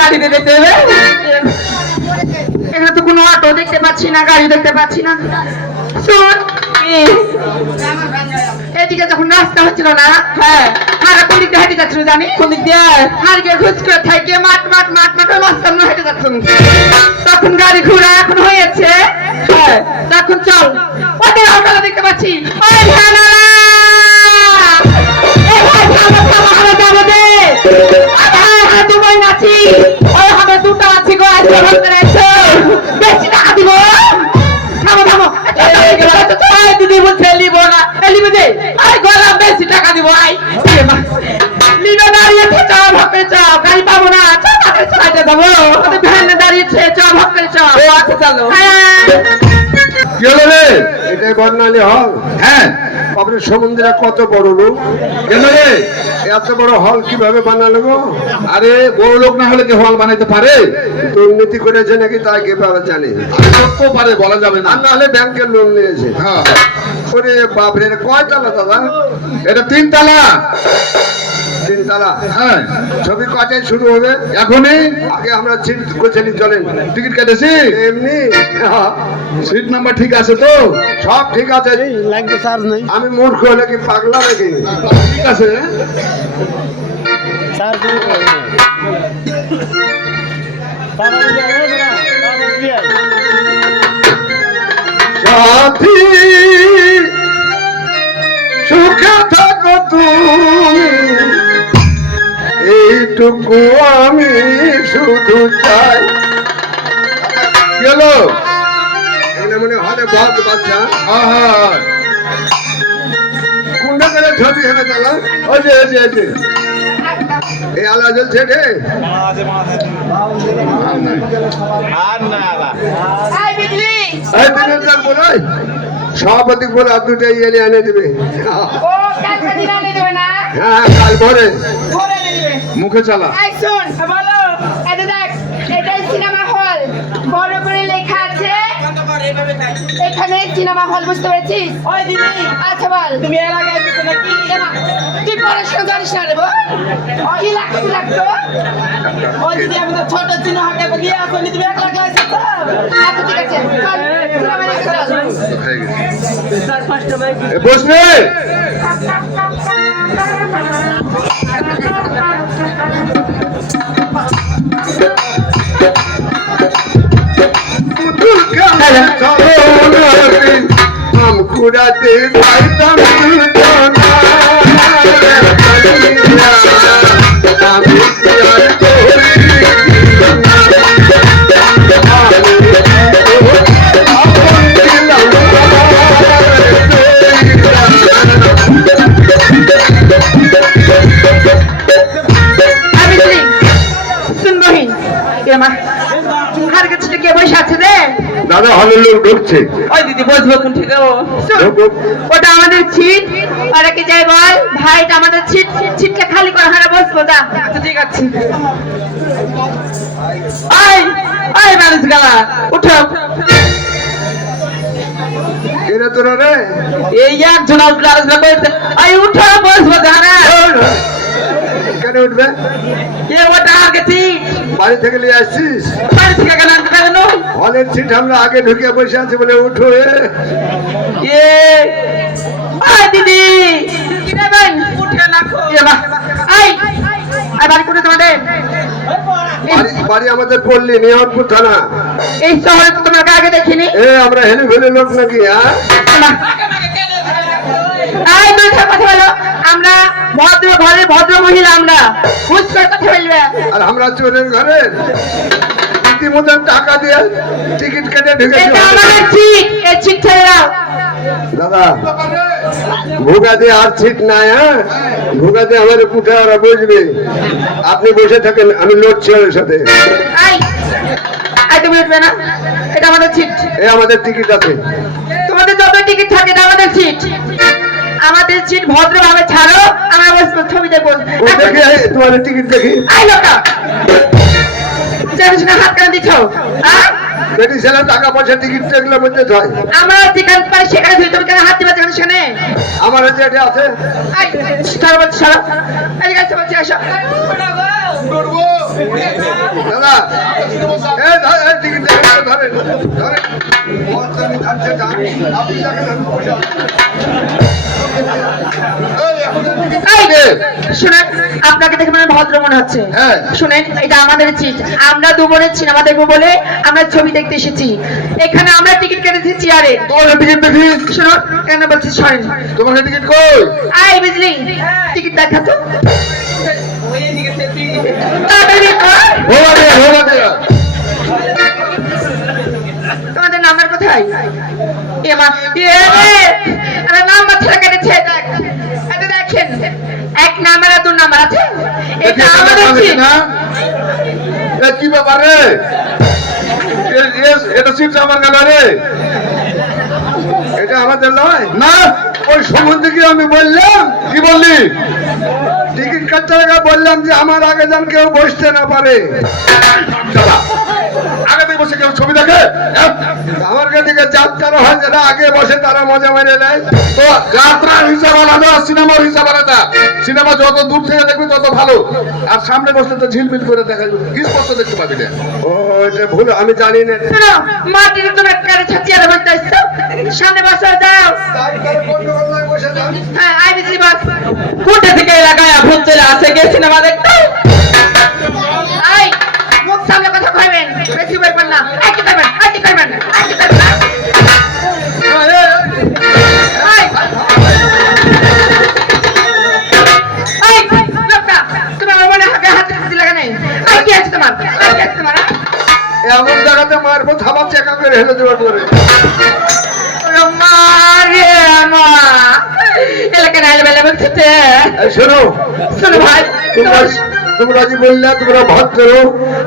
গাড়িতে দেখতে হবে। এখানে তো কোনো অটো দেখতে পাচ্ছি না, গাড়ি দেখতে পাচ্ছি না। শোন, এদিকে যখন রাস্তা হচ্ছিল না, হ্যাঁ, আর কোন দিক দিয়ে হেঁটে যাচ্ছিল জানি? কোন দিক দিয়ে? হারকে ঘুষ করে থাকে মাঠ রাস্তার মধ্যে হেঁটে যাচ্ছিল। তখন গাড়ি ঘোড়া এখন হয়েছে, হ্যাঁ, তখন চল ওদের অটো দেখতে পাচ্ছি। ওই ভ্যানা দুবাই নাচি, ওই হবে দুটো আছি গো, আজকে বলতে রাখছো বেশি টাকা দিব। থামো থামো, দিদি বলছে লিবো না, লিবে দে, আই গলাম বেশি টাকা দিব। আই লিনো দাঁড়িয়েছে, চ ভাবে চ, গাড়ি পাবো না, চ ভাবে চালাতে যাবো। ভ্যানে দাঁড়িয়েছে, চ ভাবে চ। ও আচ্ছা চলো। কি হলো রে? এটাই বর্ণালী হল? হ্যাঁ। আপনার সমুদ্রে কত বড় লোক, কেন রে এত বড় হল কিভাবে বানালো গো? আরে বড় লোক না হলে কি হল বানাইতে পারে? দুর্নীতি করেছে নাকি তাই কিভাবে জানি? করতে পারে, বলা যাবে না। না হলে ব্যাংকের লোন নিয়েছে। হ্যাঁ। ওরে বাপরে, কয় তালা দাদা? এটা 3 তালা। 3 তালা? হ্যাঁ। ছবি কটায় শুরু হবে? এখনই। আগে আমরা সিট কোচেলি চলেন। টিকিট কেটেছি? এমনি। সিট নাম্বার ঠিক আছে তো? সব ঠিক আছে। লাগবে চার্জ নাই। আমি মূর্খ নাকি পাগলা নাকি? ঠিক আছে। চার্জ সাথী সুখে থাকো তুমি, এইটুকু আমি শুধু চাই। গেল এখানে মনে হয় বহুত বাচ্চা। কোনটা করে ছবি হবে তাহলে? ওই যে এই আলা জ্বলছে রে। সভাপতি বলে দুটো ইয়ে এনে দেবে। হ্যাঁ, কাল ভোরে মুখে চালা। সিনেমা হল বড় করে লেখা আছে এখানে, সিনেমা হল, বুঝতে পেরেছিস? ওই দিদি, আচ্ছা বল, তুমি এর আগে এসেছো নাকি? তুই পড়াশোনা জানিস না রে? কি লাগতো? ওই দিদি, আমি তো ছোট চিহ্ন হাতে গিয়ে আসনি, তুমি 1 লাখ লাগছে তো? আচ্ছা ঠিক আছে, চল সিনেমা দেখতে চল। বসবে। हम कुराते पाइतम दुजना আমি প্যার করি দাদা হলের লোক ঢুকছে। ওই দিদি বসবো কোন ঠিক? ওটা আমাদের সিট, আর কি যাই বল ভাই, এটা আমাদের সিট, সিটটা খালি করে হারা বসবো। যা, ঠিক আছে। আই আই মানুষ গালা উঠো। এরা তোরা রে এই একজন উঠলে আলোচনা করতে। আই উঠো, বসবো। জানা কেন উঠবে? কে ওটা আগে সিট? বাড়ি থেকে নিয়ে আসছিস? বাড়ি থেকে কেন আনতে কেন? হলের সিট আমরা আগে ঢুকে বসে আছি বলে উঠো। দিদি কি নেবেন? উঠে রাখো। আই আই বাড়ি কোথায় তোমাদের? বাড়ি আমাদের পল্লী, নিয়ামতপুর থানা। এই শহরে তো তোমাকে আগে দেখিনি। আমরা হেলে ফেলে লোক নাকি? কথা বলো, আমরা ভদ্র ঘরের ভদ্র মহিলা, আমরা বুঝ করে কথা বলবে। আর আমরা চোরের ঘরের ইতিমধ্যে টাকা দিয়ে টিকিট কেটে ঢুকেছি। দাদা ভোগাতে আর সিট নাই। হ্যাঁ, ভোগাতে আমার উঠে ওরা বসবে, আপনি বসে থাকেন, আমি লড়ছি ওর সাথে। তুমি উঠবে না? এটা আমাদের সিট। এই আমাদের টিকিট আছে। তোমাদের যত টিকিট থাকে এটা আমাদের সিট। আমাদের সিট ভদ্রভাবে ছাড়ো, আমরা বসবো, ছবি দেখবো। দেখি তোমাদের টিকিট দেখি। আই লোকা জানিস না হাত কেন দিচ্ছ? বেটি ছেলে টাকা পয়সা টিকিট এগুলোর মধ্যে হয়। আমরা যেখানে পাই সেখানে ধুই, তুমি কেন হাত দিবা জানিস কেন? আমার হাতে এটা আছে। বলছি সরো, এদিকে আসো, বলছি আসো। দাদা এই এই টিকিট দেখেন, ধরেন ধরেন। আপনি দেখেন, আমি বসে আছি। এই যে, শুনেন, আপনাকে দেখে মানে ভদ্র মনে হচ্ছে। হ্যাঁ। শুনেন, এটা আমাদের সিট। আমরা দু বোনের সিনেমা দেখবো বলে আমরা ছবি দেখতে এসেছি। এখানে আমরা টিকিট কেটেছি চেয়ারে। তোমার টিকিট দেখি। শুনুন, কেন বলছি সরেন। তোমার টিকিট কই? আই বুঝলি, টিকিট দেখা তো। তাড়াতাড়ি কর। হোলা দে। তোমাদের নাম্বার কোথায়? এমা আরে নাম্বার ছেড়ে কেটেছে। দেখ, এটা দেখেন, এক নাম্বার আর দু নাম্বার আছে। এটা আমাদের সিট। না এ কি ব্যাপার রে? এটা সিট আমার গেল রে। এটা আমাদের নয় না। ওই সম্বন্ধে আমি বললাম। কি বললি? টিকিট কাটতে লাগা বললাম যে আমার আগে যেন কেউ বসতে না পারে। আগে থেকে বসে কেউ ছবি দেখে? আমার কাছে যাত্রা হয় যারা আগে বসে তারা মজা মেরে নেয়। তো যাত্রার হিসাব আলাদা, সিনেমার হিসাব আলাদা। সিনেমা যত দূর থেকে দেখবি তত ভালো, আর সামনে বসলে তো ঝিলমিল করে দেখা যাবে, কি স্পষ্ট দেখতে পাবি না। ও এটা ভুল, আমি জানি না। শোনো, মাটির তো কারে ছাচিয়ারে বলতে আসছো। সামনে বসো, যাও। হ্যাঁ, আই বুঝলি বাস। কোথা থেকে এলাকায় ভূত চলে আসে গে সিনেমা দেখতে? আই মুখ সামনে কথা কইবেন, বেশি বলবেন না। আইতে করবেন, আইতে করবেন, আইতে করবেন। আই আই লোকটা, তুমি আমার মনে হাতে হাত দিলে কেন? আই কি আছে তোমার? আই কি আছে তোমার? এমন জায়গাতে মারবো থাবা চেকা করে হেলে দেওয়ার পরে। মারে মা, এলাকা নাইলে বেলা বলছে। শোনো শোনো ভাই, তোমরা যে বললে তোমরা ভদ্র,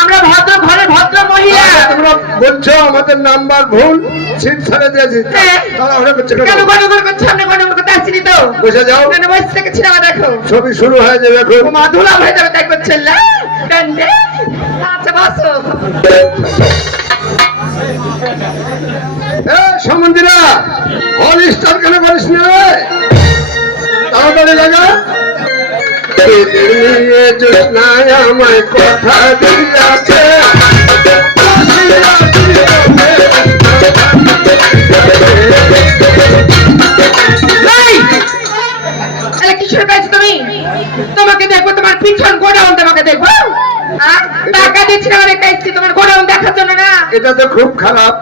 আমরা ভদ্র ঘরের ভদ্র মহিলা। তোমরা বলছো আমাদের নাম্বার ভুল, সিট ছেড়ে দিয়েছি। তাড়াহুড়ো করছে কেন? কেন গন্ডগোল করছে? আমরা গন্ডগোল করতে আসছিনি তো। বসে যাও। কেন বসে থেকে সিনেমা দেখো? ছবি শুরু হয়ে যাবে এখন। মা ধুলা হয়ে যাবে তাই করছেন না? ডান্ডে। আচ্ছা বসো। সমন্দিরা হল স্টার কেন করিস না রে? তাড়াতাড়ি লাগা। আমায় কথা দিয়াছে কিসের কাজ তুমি? তোমাকে দেখবো, তোমার পিছন গোডাউন তোমাকে দেখবো। টাকা দিচ্ছি না অনেক কাজ, তোমার গোডাউন দেখার জন্য না। এটা তো খুব খারাপ।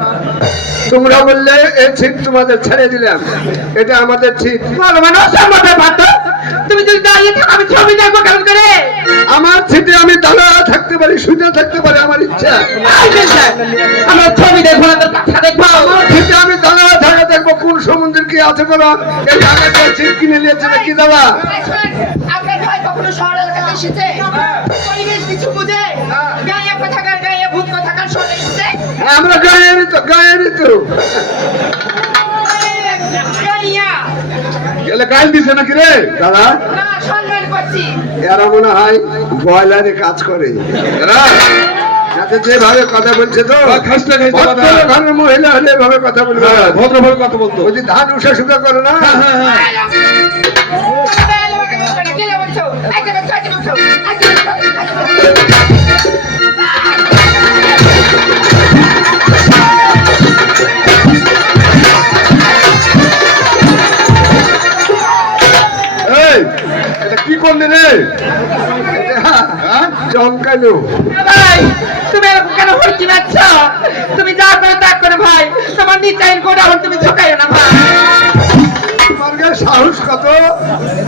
তোমরা বললে এই সিট তোমাদের ছেড়ে দিলাম, এটা আমাদের সিট। ভালো মানে অসম্ভব ব্যাপার তো। তুমি যদি দাঁড়িয়ে থাকো আমি ছবি দেখবো কেমন করে? আমার সিটে আমি দাঁড়া থাকতে পারি, শুয়ে থাকতে পারি, আমার ইচ্ছা। আমরা ছবি দেখবো না, তোর কথা দেখবো। আমার সিটে আমি দাঁড়া থাকা দেখবো কোন সমুদ্রের কি আছে বলো। এই আগে সিট কিনে নিয়েছে নাকি দাদা? আপনার ভাই কখনো শহর এলাকাতে এসেছে? পরিবেশ কিছু বুঝে? গায়ে কোথাকার গায়ে ভূত কোথাকার শহরে এসেছে? আমরা গায়েরই তো, গায়েরই তো। গাইয়া গেলে গাল দিছে নাকি রে দাদা? না, সম্মান করছি। এরা মনে হয় বয়লারে কাজ করে। এরা যাতে যেভাবে কথা বলছে তো ঘরের মহিলা হলে এভাবে কথা বলবে, ভদ্রভাবে কথা বলতো। বলছি ধান উষা সুখা করে না। এটা কি করলি রে? চমকানো। ভাই তুমি এরকম কেন হইতে পারছ? তুমি যা করো তা করো ভাই, তোমার নিচাইন গোডাউন তুমি ঝোঁকাইও না ভাই। তোমার গায়ে সাহস কত?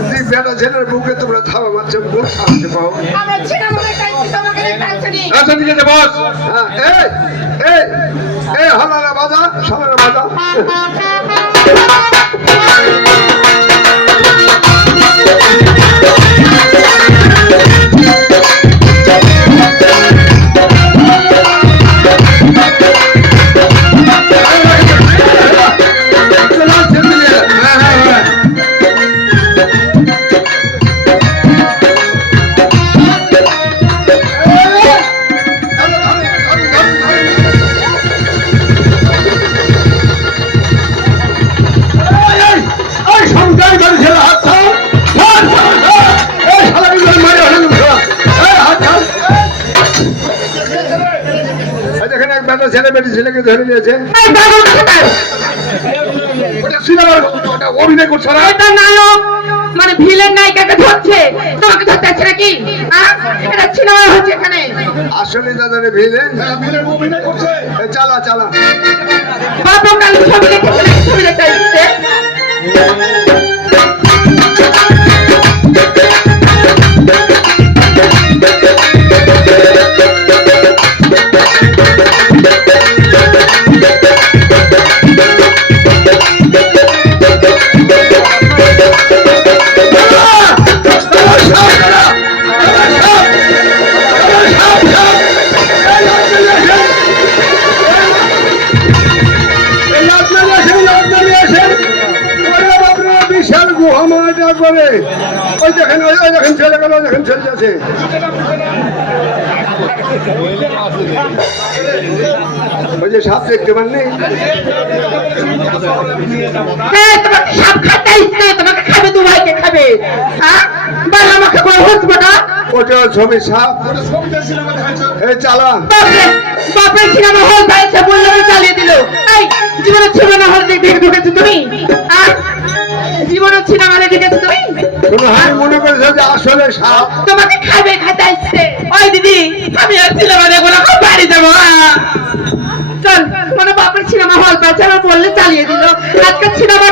তুই বেটা ছেলের বুকে তোমরা থাবা মারছো, খুব সাহস পাও। আমরা ছেলে মনে কাইছি তোমাকে টানছনি। আচ্ছা ঠিক আছে বস। এই এই এই হলারা বাজা, সলারা বাজা। ছেলে বেটি ছেলেকে ধরে নিয়েছে। এই পাগল কোথাকার! ওটা সিনেমার গল্প, ওটা অভিনয় করছে না। এটা নায়ক মানে ভিলেন নায়িকাকে ধরছে, তোমাকে ধরতে আছে নাকি? হ্যাঁ, এটা সিনেমা হচ্ছে এখানে। আসলে দাদা রে ভিলেন অভিনয় করছে। চালা চালা বাবা কাল ছবি দেখেছে, ছবি দেখতে আসছে। বিশাল গুহামাটা করে ওই দেখেন ওই দেখেন ছেলে গেল, দেখেন ছেলে আছে। ওই যে সাপ দেখতে পাননি? হ্যাঁ, তোমাকে সাপ খাতে আসছে, তোমাকে খাবে, দু ভাইকে খাবে। হ্যাঁ, বল আমাকে বল হসবো না। ওটা ছবি সাপ। এই চালা বাপের সিনেমা হল পাইছে বললো চালিয়ে দিল। এই জীবনের সিনেমা হল দেখে ঢুকেছো তুমি? আর জীবনের সিনেমা হলে ঢুকেছো তুমি? তুমি হাই মনে করেছো যে আসলে সাপ? তোমাকে খাবে খাতে আসছে। ওই দিদি, আমি আর সিনেমা দেখবো না, খুব বাড়ি যাবো। চল, মানে বাপের সিনেমা হল পাইছে, আমার বললে চালিয়ে দিল। আজকে সিনেমা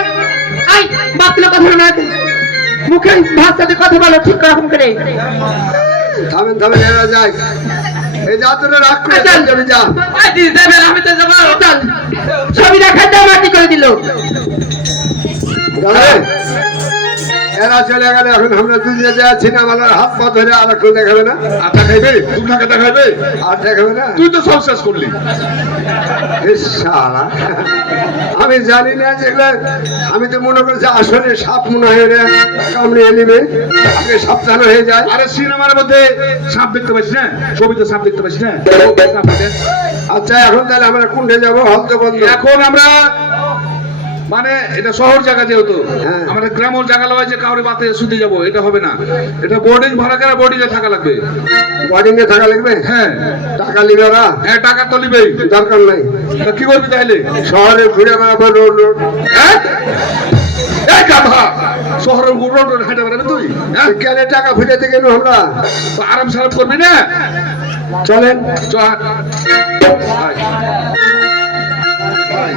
আই বাপগুলো কথা না, মুখে ভাষাতে কথা বলো ঠিক রকম করে। থামেন থামেন, এরা যায়। এই যা তোরা রাগ করে যাবে, যা। আমি তো যাবো। চল, ছবি দেখাতে মাটি করে দিল। এরা চলে গেলে এখন আমরা দুজনে যাচ্ছি না, আমার হাত পা ধরে আর কেউ দেখাবে না। আটা খাইবে, তুমি টাকা দেখাবে, আর দেখাবে না। তুই তো সব শেষ করলি। ইস শালা, আমি জানি না যেগুলো, আমি তো মনে করছি আসলে সাপ মনে হয় রে কামড়ে নিবে, আগে সাবধান হয়ে যায়। আরে সিনেমার মধ্যে সাপ দেখতে পাচ্ছি না, ছবিতে সাপ দেখতে পাচ্ছি না। আচ্ছা এখন তাহলে আমরা কোনটা যাবো? হলতে বন্ধ। এখন আমরা মানে এটা শহর জায়গা যেহেতু হ্যাঁ। আমাদের গ্রামের জায়গা লয় যে কাউরে বাতে শুতে যাবো, এটা হবে না। এটা বোর্ডিং ভাড়া করে বোর্ডিং এ থাকা লাগবে। বোর্ডিং এ থাকা লাগবে? হ্যাঁ, টাকা নিবে ওরা? হ্যাঁ টাকা তো নিবেই। দরকার নাই। তা কি করবি তাহলে? শহরে ঘুরে বেড়াবো রোড রোড। হ্যাঁ, এই গাধা, শহরের রোড রোড হেঁটে বেড়াবি তুই? হ্যাঁ, কেন টাকা ফুটাতে গেল আমরা? তো আরাম সারাম করবি না? চলেন। চল আয়। আয়।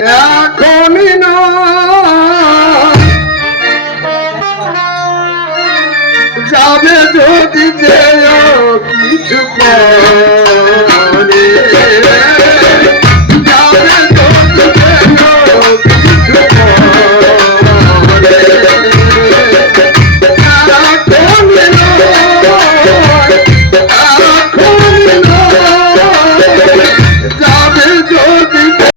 এখনই না যাবে যদি যেও কিছু